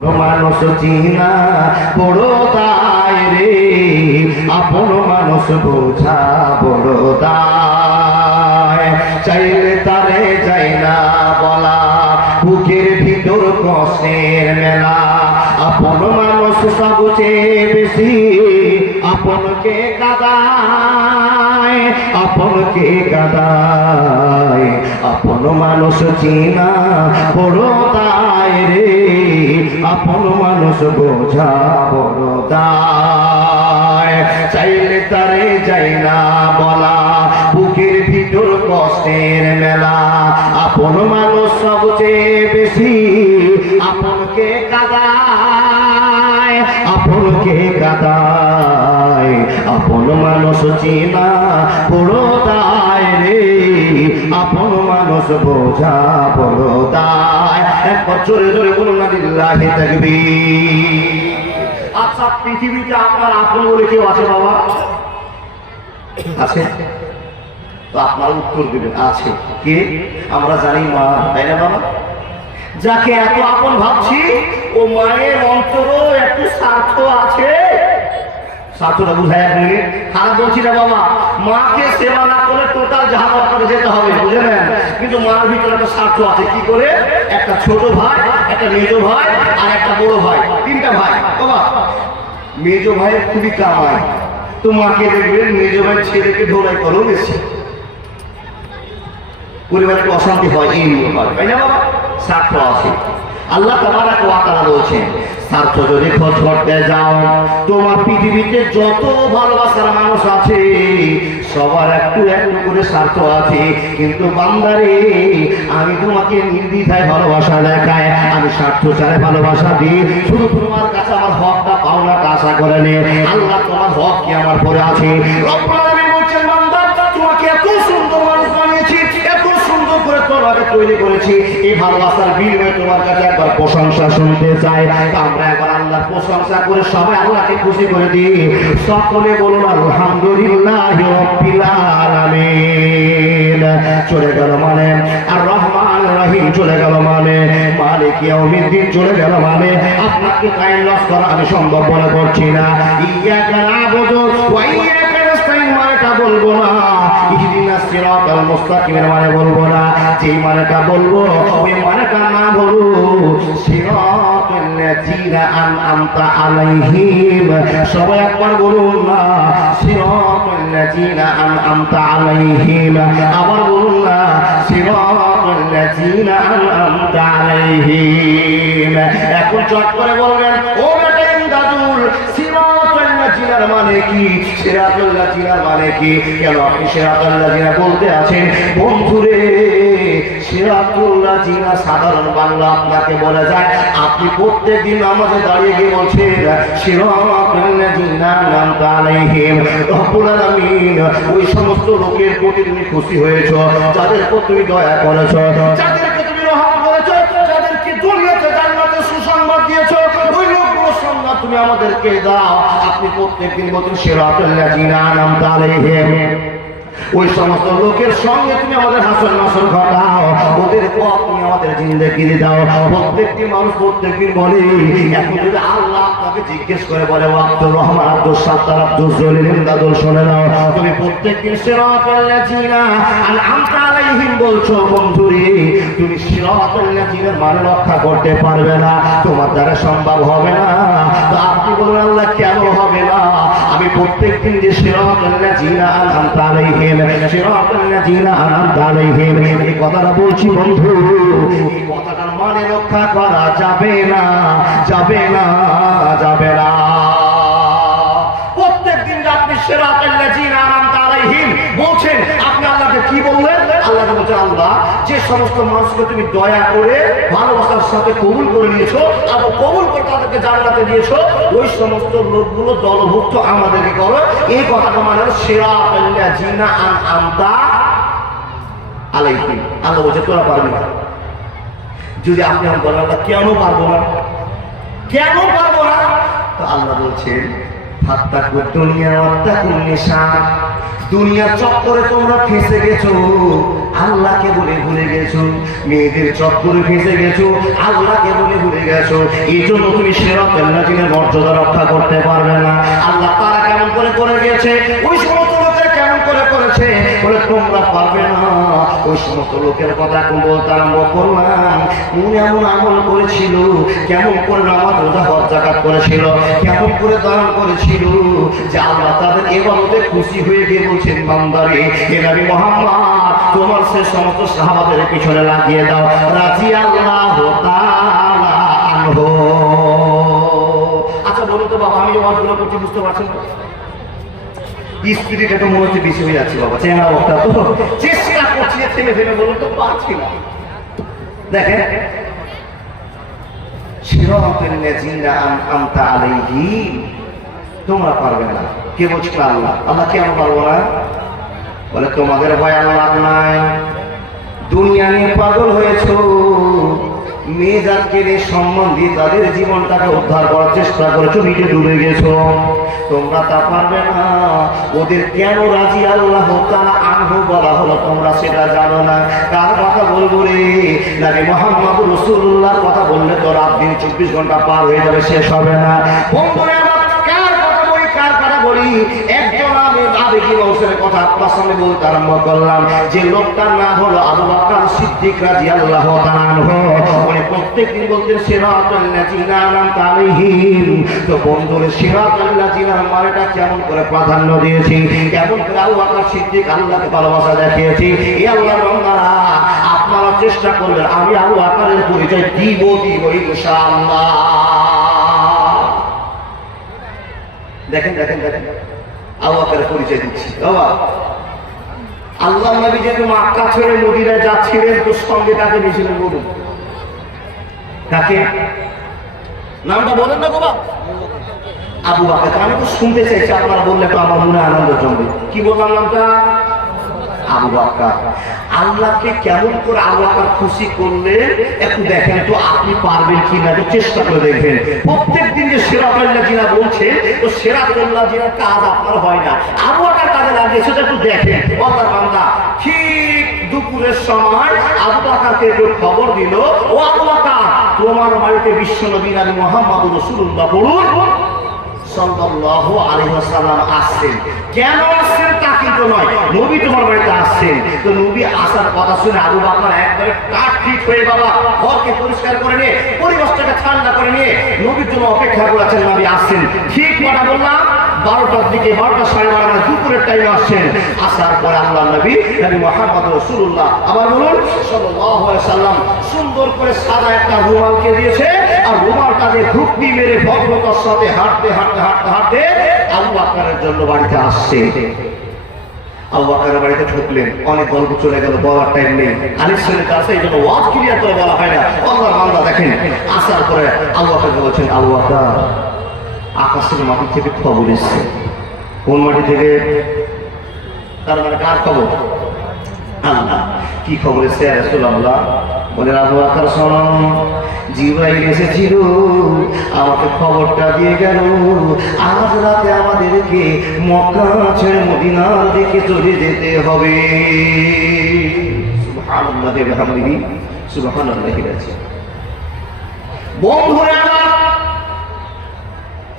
মানুষ চিনা বড় দায় রে, আপন মানুষ বোঝা বড় দায়। চাইলে তারে যাই না বলা, বুকের ভিতর কষ্টের মেলা। আপন মানুষ সবচেয়ে বেশি আপনকে কাঁদায়, আপনকে কাঁদায়। আপন মানুষ চিনা বড় দায় রে, আপন মানুষ বোঝা বড় দায়। চাইলে তারে যাই না বলা, বুকের ভিতর কষ্টের মেলা। আপন মানুষ সবচেয়ে বেশি আপনকে কাঁদায়, আপনকে কাঁদায়। আপন মানুষ চিনা বড় দায় রে, আপন মানুষ বোঝা বড় দায়। এক বছরে ধরে বলুন না লিল্লাহি তাকবীর। আচ্ছা, পৃথিবীতে আপনার আপন বলে কেউ আছে বাবা? আছে? তো আপনার উত্তর দেবেন আছে। কে? আমরা জানি মা, তাই না বাবা? যাকে এত আপন ভাবছি ও মায়ের অন্তরও একটু স্বার্থ আছে। স্বার্থটা বুঝায় এক মিনিট। খারাপ বলছি না বাবা, মাকে সেবা না করে টোটাল জাহাজ আপনাকে যেতে হবে, বুঝে নেন। কিন্তু মার ভিতরে একটা স্বার্থ আছে। কি করে? একটা ছোট ভাই, একটা মেজ ভাই আর একটা বড় ভাই, তিনটা ভাই বাবা। মেজ ভাইয়ের খুবই কামাই, তো মাকে দেখবেন মেজ ভাই ছেলেকে ঢোলাই করো বেশি, পরিবারে অশান্তি হয়, এই নিয়ম হয়, তাই না বাবা? স্বার্থ আছে। আল্লাহ তাবারাক ওয়া তাআলা বলছেন, স্বার্থ যদি খোঁজ করতে যাও, তোমার পৃথিবীতে যত ভালোবাসার মানুষ আছে সবার একটু একটু করে স্বার্থ আছে। কিন্তু বান্দারে, আমি তোমাকে নির্দ্বিধায় ভালোবাসা দেখায়, আমি স্বার্থ ছাড়া ভালোবাসা দিই। শুধু তোমার কাছে আমার হকটা পাওনাটা আশা করে নে। আল্লাহ তোমার হক কি আমার পরে আছে? রব্বুল আলামিন বলছেন, বান্দা তোমাকে এত সুন্দর মানুষ বানিয়েছি, এত সুন্দর করে তোমাকে তৈরি করেছি, এই ভালোবাসার বিনিময়ে তোমার কাছে একবার প্রশংসা শুনতে চাই। আমরা একবার আল্লাহর প্রশংসা করে সবাই আল্লাহকে খুশি করে দিই। সকলে বলুন আলহামদুলিল্লাহি রাব্বিল আলামিন। চলে গেল মানে আর রহমান রহিম চলে গেল মানে মালিক ইয়াউমিদ্দিন চলে গেল মানে আপনাকে কায়েম লস করা আমি সম্ভব মনে করছি না। ইয়াকা নাবুদু ওয়া ইয়াকা নাস্তাইন মানেটা বলবো না, ইহদিনাস সিরাতাল মুস্তাকিমের মানে বলবো না। যেই মানেটা বলবো ওই মানেটা না বলবো সিরাতাল লাযিনা আনআমতা আলাইহিম। সবাই একবার বলুন না সিরাতাল লাযিনা আনআমতা আলাইহিম। আবার বলুন না সিরাতাল লাযিনা আনআমতা আলাইহিম। এখন চট করে বলবেন, ও বেটা ইমদাদুল, সিরাতাল লাযিনার মানে কি? সিরাতাল লাযিনার মানে কি? কেন আপনি সিরাতাল লাযিনা বলতে আছেন? বন্ধুরে, সিরাতুল লাযিনা সাধারণ বাংলা আপনাকে বলে যায়। আপনি প্রত্যেকদিন নামাজে দাঁড়িয়ে গিয়ে বলছেন সিরাতুল লাযিনা আনআমতা আলাইহিম। রব্বুল আলামিন ওই সমস্ত লোকের প্রতি তুমি খুশি হয়েছো, যাদের প্রতি তুমি দয়া করেছো, যাদেরকে তুমি রহম করেছো, যাদেরকে দুনিয়াতে জান্নাতের সুসংবাদ দিয়েছো, ওই লোকগুলোর সংবাদ তুমি আমাদেরকে দাও। আপনি প্রত্যেকদিন বলছেন সিরাতুল লাযিনা আনআমতা আলাইহিম। ওই সমস্ত লোকের সঙ্গে তুমি আমাদের হাসর নাসর ঘটাও, ওদের পথ তুমি আমাদের জিন্দেগি দাও। প্রত্যেকটি মানুষ প্রত্যেকদিন বলে, এখন যদি আল্লাহ আপনাকে জিজ্ঞেস করে বলে আব্দুর রহমান, আব্দুল সাত্তার, আব্দুল জলিল, ইমদাদুল, শুনে নাও, তুমি প্রত্যেকদিন সিরাতাল লাযিনা আনআমতা আলাইহিম বলছো। বন্ধুরে, তুমি সিরাতাল লাযিনার মানে রক্ষা করতে পারবে না, তোমার দ্বারা সম্ভব হবে না। তো আপনি বলুন আল্লাহ কেন হবে না? আমি প্রত্যেকদিন যে সিরাতাল লাযিনা আনআমতা আলাইহিম, সিরাতাল লাযিনা আনআমতা আলাইহিম এই কথাটা বলছি বন্ধু, এই কথাটার মানে রক্ষা করা যাবে না, যাবে না, যাবে না। প্রত্যেকদিন আপনি সিরাতাল লাযিনা আনআমতা আলাইহিম বলছেন, আপনি আল্লাহকে কি বললেন? আল্লাহকে বলছেন, আল্লাহ যে সমস্ত মানুষকে তুমি দয়া করে ভালোবাসার সাথে কবুল করে নিয়েছো আর কবুল করে তাদেরকে জান্নাতে দিয়েছো, ওই সমস্ত লোকগুলো দলভুক্ত আমাদেরকে করো। এই কথাটা মানে সিরাতাল লাযিনা আনআমতা আলাইহিম। আল্লাহ বলছে তোরা পারবি না। যদি আপনি বলেন আল্লাহ কেন পারবো না, কেন পারবো না? তো আল্লাহ বলছেন ফাত্তাকুদ দুনিয়া ওয়াত্তাকুন নিসা। দুনিয়ার চক্করে তোমরা ফেঁসে গেছো, আল্লাহকে বলে ভুলে গেছো, মেয়েদের চক্করে ফেঁসে গেছো, আল্লাহকে বলে ভুলে গেছো। এই জন্য তুমি সিরাতুল লাযিনের মর্যাদা রক্ষা করতে পারবে না। আল্লাহ তারা কেমন করে করে গেছে, ওই সমস্ত লোকের কেমন করে করেছে বলে তোমরা পারবে না। ওই সমস্ত লোকের কথা বলতে আরম্ভ করলাম, উনি এমন আমল করেছিল, কেমন করে নামাজ রোজা হজ যাকাত করেছিল, কেমন করে দান করেছিল যে আল্লাহ তাদের ইবাদতে খুশি হয়ে গিয়ে বলছেন, বান্দারে হে নবী মুহাম্মদ তোমার সে সমস্ত সাহাবাদের পিছনে লাগিয়ে দাও, রাদিয়াল্লাহু তাআলা আনহু। আচ্ছা বলুন তো বাবা, আমি যে ওয়াজগুলো করছি বুঝতে পারছেন না? স্পিরিট একটু মনে হচ্ছে বেশি হয়ে যাচ্ছে বাবা, চেনা ওটা তো চেষ্টা করছি থেমে থেমে, বলুন তো পারছি না। দেখেন সিরাতুল লাযিনা আনআমতা আলাইহিম, তোমরা পারবে না। কে বলছে? আল্লাহ। আল্লাহ কেন পারবো না? বলে তোমাদের ভয় আল্লাহ নাই, দুনিয়া নিয়ে পাগল হয়েছো, মেয়ে জাতকে সম্মান দিয়ে তাদের জীবনটাকে উদ্ধার করার চেষ্টা করেছো, নিচে ডুবে গেছো। তোমরা তা পারবে না। ওদের কেন রাজি আল্লাহ তাআলা আনহু বলা হলো তোমরা সেটা জানো না। কার কথা বলবো রে? নবী মুহাম্মদ রাসূলুল্লাহর কথা বললে তো রাত দিন 24 ঘন্টা পার হয়ে যাবে, শেষ হবে না। বন্ধুরা আমার কার কথা বলি, কার কথা বলি? একজন আমি আবেগী মানুষের কথা আপনার সামনে বলতে আরম্ভ করলাম, যে লোকটার নাম হলো আবু বকর সিদ্দিক রাদিয়াল্লাহু তাআলা আনহু। উনি প্রত্যেকদিন বলতেন সিরাতুল লাযিনা আনআমতা আলাইহিম। তো বন্ধুরা সিরাতুল লাযিনার মানেটা কেমন করে প্রাধান্য দিয়েছি, কেমন করে আবু বকর সিদ্দিক আল্লাহকে ভালোবাসা দেখিয়েছি। এই আল্লাহর বান্দারা আপনারা চেষ্টা করবেন, আমি আবু বকরের পরিচয় দিব ইনশাআল্লাহ। দেখেন দেখেন দেখেন আবু বকরের পরিচয় দিচ্ছি। বাবা আল্লাহ নবী যেহেতু মক্কা ছেড়ে মদিনায় যাচ্ছিলেন, তো সঙ্গে কাকে নিয়েছিলেন বলুন? কাকে? নামটা বলেন না বাবা। আবু বকর। আমি তো শুনতে চাইছি, আপনারা বললে তো আমার মনে আনন্দ জমবে। কি বললাম নামটা? আবু বকর। আল্লাহকে কেমন করে আবু বকর খুশি করলেন একটু দেখেন তো, আপনি পারবেন কিনা একটু চেষ্টা করে দেখবেন। প্রত্যেকদিন যে সিরাতুল লাযিনা বলছে, তো সিরাতুল লাযিনার কাজ আপনার হয় না, আবু বকর কাজে লাগিয়েছে, একটু দেখেন। আল্লাহর বান্দা ঠিক দুপুরের সময় আবু বকরকে একটু খবর দিল, ও আবু বকর তোমার বাড়িতে বিশ্বনবী নবী মুহাম্মদ রাসূলুল্লাহ পড়ুন সাল্লাল্লাহু আলাইহি ওয়াসাল্লাম আসছেন। কেন আসছেন তা কিন্তু নয়, নবী তোমার বাড়িতে আসছেন। তো নবী আসার কথা শুনে আবু বকর একবারে কাঠ ঠিক হয়ে বাবা ঘরকে পরিষ্কার করে নিয়ে, পরিবেশটাকে ঠান্ডা করে নিয়ে নবীর জন্য অপেক্ষা করেছেন। নবী আসছেন ঠিক কথা বললাম 12টার দিকে, 12টা সাড়ে 12টা দুপুরের টাইমে আসছেন। আসার পরে আল্লাহ নবী মুহাম্মদ রাসূলুল্লাহ আবার বলুন সাল্লাল্লাহু আলাইহি ওয়াসাল্লাম সুন্দর করে সাদা একটা রুমালকে দিয়েছে, আর রুমালটাকে ঘুপি মেরে ভদ্রতার সাথে হাঁটতে হাঁটতে হাঁটতে হাঁটতে আবু বকরের জন্য বাড়িতে আসছে। আবু বকরের বাড়িতে ঢুকলেন, অনেক গল্প চলে গেল, বলার টাইম নেই। আলিফের কাছে এই জন্য ওয়াজ ক্লিয়ার করে বলা হয় না। আল্লাহর বান্দা দেখেন আসার পরে আবু বকর বলছেন, আবু বকর আকাশের মাটি থেকে খবর এসছে। কোন মাটি থেকে? তার মানে কার খবর? আল্লাহ। কি খবর এসছে রাসূলুল্লাহ? বলে আবু বকর শোনো, জিবরাইল এসেছিল, আমাকে খবরটা দিয়ে গেল, আজ রাতে আমাদেরকে মক্কা ছেড়ে মদিনার দিকে চলে যেতে হবে। সুবহানাল্লাহ ওয়া বিহামদিহি সুবহানাল্লাহি আযীম। বন্ধুরা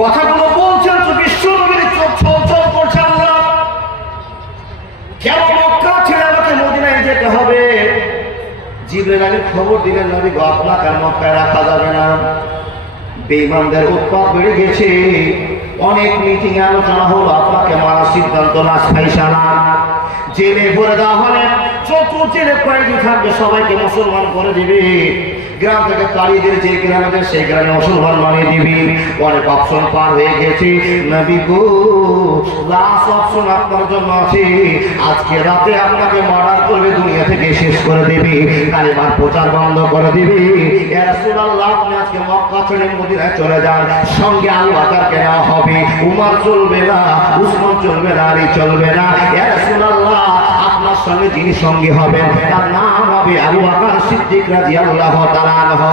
কথাগুলো বলছেন তো বিশ্বনবীর চোখ ছলছল করছে। আল্লাহ কেন মক্কা ছেড়ে আমাকে মদিনায় যেতে হবে? জিবরাইল আগে খবর দিলেন, নবী গো আপনাকে আর মক্কায় রাখা যাবে না, বেঈমানদের উৎপাত বেড়ে গেছে, অনেক মিটিং আলোচনা হলো, আপনাকে মারার সিদ্ধান্ত না, ফাইসালা জেলে ভরে দেওয়া হলে যত জেলে কয়েদি থাকবে সবাইকে মুসলমান করে দিবে। গ্রাম থেকে তাড়িয়ে দিয়ে যে গ্রামে সেই গ্রামে মুসলমান বানিয়ে দিবি। অনেক অপশন পার হয়ে গেছে। নবী গো লাস্ট অপশন আপনার জন্য আছে, আজকে রাতে আপনাকে মার্ডার করবে, দুনিয়া থেকে শেষ করে দিবি, কালিমার প্রচার বন্ধ করে দিবি। ইয়া রাসূলুল্লাহ আপনি আজকে মক্কা ছেড়ে মদিনায় চলে যান, সঙ্গে আবু বকরকে নেওয়া হবে, উমর চলবে না, উসমান চলবে না, আলী চলবে না। ইয়া রাসূলুল্লাহ আপনার সঙ্গে যিনি সঙ্গী হবেন তার নাম হবে আবু বকর সিদ্দিক রাদিয়াল্লাহু তাআলা আনহু।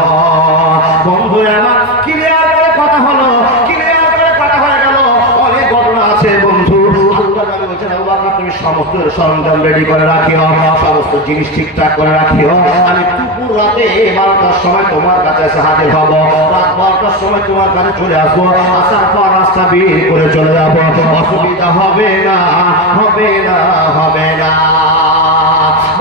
বন্ধুরা আমার ক্লিয়ার করে কথা হলো, ক্লিয়ার করে কথা হয়ে গেল। অনেক ঘটনা আছে বন্ধু। আল্লাহ নবী বলেছেন আবু বকর তুমি সমস্ত সরঞ্জাম রেডি করে রাখিও, সমস্ত জিনিস ঠিকঠাক করে রাখিও। আমি দুপুর রাতে 12টার সময় তোমার কাছে এসে হাজির হব, রাত 12টার সময় তোমার কাছে চলে আসবো। আসার পর রাস্তা বের করে চলে যাবো, অসুবিধা হবে না, হবে না, হবে না।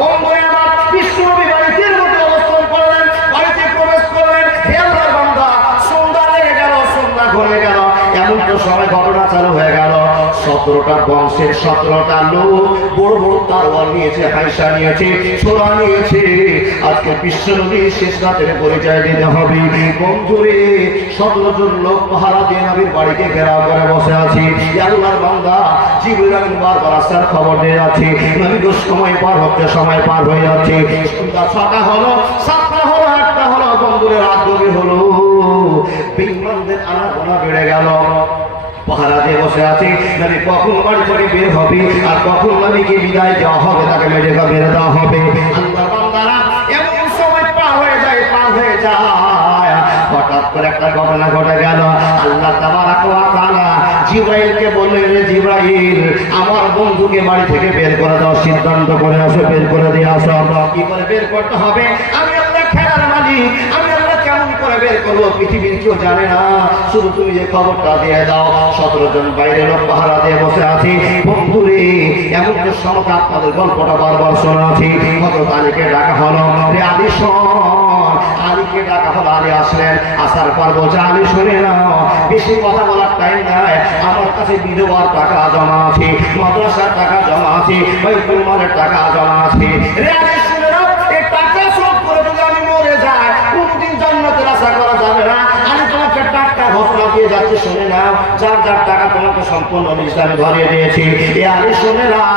বন্ধু আমার বিশ্বনবী বাড়িতে মধ্যে অবস্থান করলেন, বাড়িতে প্রবেশ করলেন। হে আল্লাহর বান্দা, সন্ধ্যা লেগে গেল, সন্ধ্যা ঘুরে গেল। এমন তো সময় ঘটনা চালু হয়ে গেল, 17টা বংশের 17টা লোক বড় বড় তারওয়াল নিয়েছে, হাইসা নিয়েছে, ছোরা নিয়েছে। আজকে বিশ্বনবীর শেষ রাতের পরিচয় দিতে হবে। বন্ধুরে 17 জন লোক পাহারা দিয়ে নবীর বাড়িকে ঘেরাও করে বসে আছি। আল্লাহর বান্দা জিবরিল আমিন বারবার আসার খবর দিয়ে যাচ্ছে। নবী তো সময় পার হচ্ছে, সময় পার হয়ে যাচ্ছে। সন্ধ্যা 6টা হলো, 7টা হলো, 8টা হলো। বন্ধুরে রাত গভীর হলো, বেঈমানদের আনাগোনা বেড়ে গেল। পাহারা দিয়ে বসে আছে, নবী কখন বাড়ি থেকে বের হবে আর কখন নবীকে বিদায় দেওয়া হবে, তাকে মেরে দেওয়া হবে। আল্লাহর বান্দারা এমন সময় পার হয়ে যায়, পার হয়ে যায়। হঠাৎ করে একটা ঘটনা ঘটে গেল। আল্লাহ তাবারক ওয়া তাআলা জিবরাইলকে বললেন, রে জিবরাইল, আমার বন্ধুকে বাড়ি থেকে বের করে দাও, সিদ্ধান্ত করে আসো, বের করে দিয়ে আসো। কি করে বের করতে হবে? আমি আল্লাহ খেলার মালিক, আমি আল্লাহ কেমন করে বের করবো পৃথিবীর কেউ জানে না, শুধু তুমি যে খবরটা দিয়ে দাও। 17 জন বাইরে লোক পাহারা দিয়ে বসে আছি। বন্ধুরে এমন তো সময় আপনাদের গল্পটা বারবার শোনা আছি। হযরত আলীকে ডাকা হলো, রে আলী শোন। আলীকে ডাকা হলো, আলী আসলেন। আসার পর বলছে, আলী শুনে নাও, বেশি কথা বলার টাইম নাই, আমার কাছে বিধবার টাকা জমা আছে, মাদ্রাসার টাকা জমা আছে, বাইতুল মালের টাকা জমা আছে। রে আলী শুনে নাও, এই টাকা শোধ করে যদি আমি মরে যাই, কোনদিন জান্নাতের আশা করা যাবে না। আমি তোমাকে টাকা ঘোষণা দিয়ে যাচ্ছি, শুনে নাও, যার যার টাকা তোমাকে সম্পূর্ণ ইসলামে ধরিয়ে দিয়েছি। এ আলী শুনে নাও,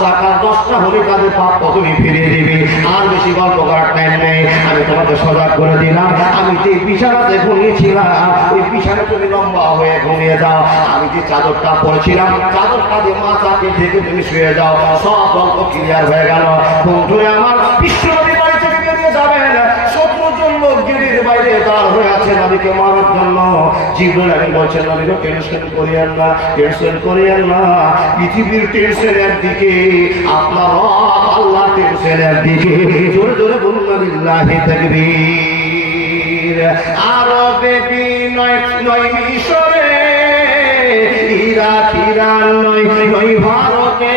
সকাল 10টা হলে তাদের প্রাপ্য তুমি ফিরিয়ে দিবি। আর বেশি গল্প করার টাইম নেই, আমি তোমাকে সজাগ করে দিলাম। আমি যে বিছানাতে ঘুমিয়েছিলাম, ওই বিছানা তুমি লম্বা হয়ে ঘুমিয়ে যাও। আমি যে চাদরটা পরেছিলাম, চাদরটা দিয়ে মাথাকে ঢেকে তুমি শুয়ে যাও। সব গল্প ক্লিয়ার হয়ে গেল। বন্ধু আমার, বিশ্বনবী বাড়ি থেকে বেরিয়ে যাবেন, 17 জন লোক গেটের বাইরে দাঁড় হয়ে আছে নবীকে মারার জন্য। জিবরাইল আমিন বলছেন, নবীকে টেনশন করিয়েন না, টেনশন করিয়েন না। পৃথিবীর টেনশন একদিকে, আপনার রব আল্লাহ টেনশন একদিকে। জোরে জোরে বলুন লিল্লাহি তাকবীর। আরবে বিনয় নয় মিশরে, ইরাক ইরান নয় ভারতে,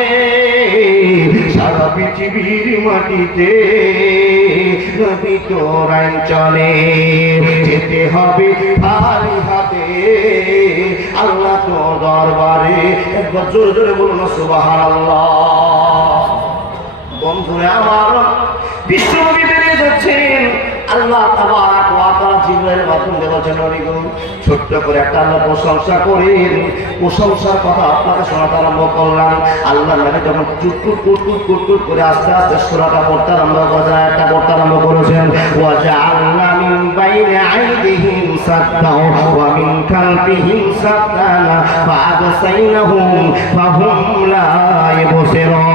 সারা পৃথিবীর মাটিতে নবী তোর আইন চলে। যেতে হবে খালি হাতে আল্লাহ তোর দরবারে। একবার জোরে জোরে বলুন সুবহানাল্লাহ। বন্ধুরা আমার, বিশ্বনবী বেরিয়ে যাচ্ছেন। আল্লাহ তাবারক ওয়া তাআলা জিবরাইলের মাধ্যমে বলেছেন, নবী গো, ছোট্ট করে একটা আল্লাহ প্রশংসা করেন। প্রশংসার কথা আপনাকে শোনাতে আরম্ভ করলাম। আল্লাহ নবী যখন চুটকুট কুটকুট কুটকুট করে আস্তে আস্তে সূরাটা পড়তে আরম্ভ করেছেন, একটা পড়তে আরম্ভ করেছেন। ওয়া জাআলনা মিন বাইনি আইদিহিম সাদ্দাও ওয়া মিন খালফিহিম সাদ্দান ফাআগসাইনাহুম ফাহুম লা ইবসিরুন।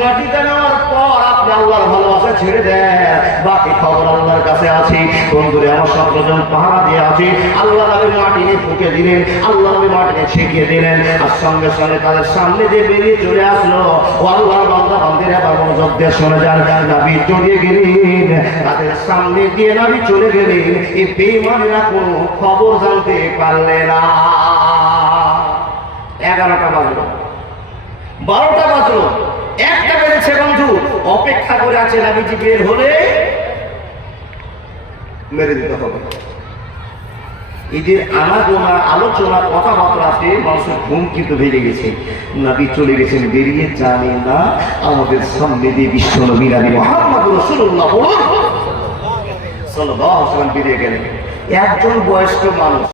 মাটিতে নেওয়ার পর আপনি আল্লাহর ভালোবাসা ছেড়ে দেন, বাকি খবর আল্লাহর কাছে আছে। বন্ধুরে আমার 17 জন পাহারা দিয়ে আছে। আল্লাহ নবী মাটি নিয়ে ফুঁকে দিলেন, আল্লাহ নবী মাটি নিয়ে ছেঁকিয়ে দিলেন। আর সঙ্গে সঙ্গে তাদের সামনে দিয়ে বেরিয়ে চলে আসলো। ও আল্লাহর বান্দা বান্দিরা এবার মনোযোগ দিয়ে শুনে যান। নবী চলে গেলেন, তাদের সামনে দিয়ে নবী চলে গেলেন। এই বেঈমানেরা কোনো খবর জানতে পারলে না। 11টা বাজলো, 12টা বাজলো, 1টা বেজেছে। বন্ধু অপেক্ষা করে আছে, নবীজি বের হলে মেরে দিতে হবে। ঈদের আনাগোনা আলোচনা কথাবার্তাতে মানুষের ঘুম কিন্তু ভেঙে গেছে। নবী চলে গেছেন, বেরিয়ে জানে না আমাদের সামনে দিয়ে বিশ্ব নবী নবী মুহাম্মদ রাসূলুল্লাহ সাল্লাল্লাহু আলাইহি ওয়াসাল্লাম বেরিয়ে গেলেন। একজন বয়স্ক মানুষ